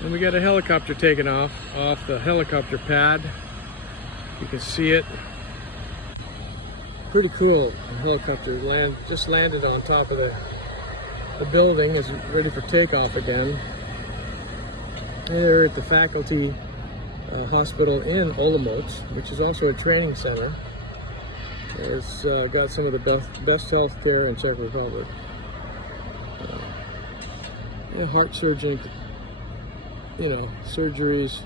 And we got a helicopter taking off the helicopter pad. You can see it. Pretty cool. The helicopter just landed on top of the building, is ready for takeoff again. They're at the faculty hospital in Olomouc, which is also a training center. It's got some of the best health care in Czech Republic. Heart surgeon, surgeries,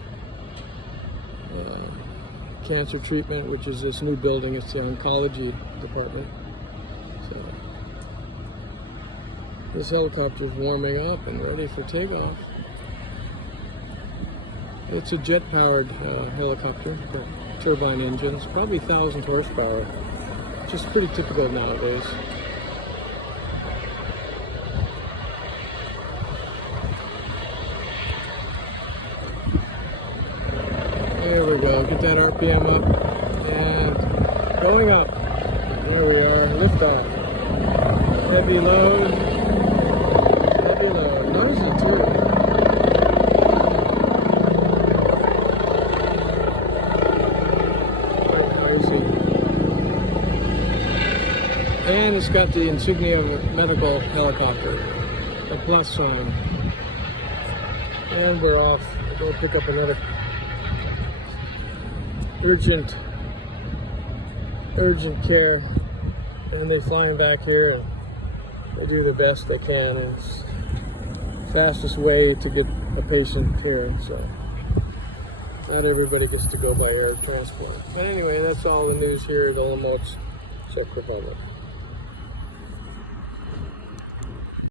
cancer treatment, which is this new building. It's the oncology department. So this helicopter is warming up and ready for takeoff. It's a jet-powered helicopter, turbine engines, probably 1,000 horsepower, which is pretty typical nowadays. There we go, get that RPM up, and going up. There we are, liftoff. Heavy load, noisy too. And it's got the insignia of a medical helicopter, a plus sign. And we're off. We'll go pick up another urgent care. And they flying back here and they do the best they can. It's the fastest way to get a patient here. So not everybody gets to go by air transport. But anyway, that's all the news here at Olomouc, Czech Republic.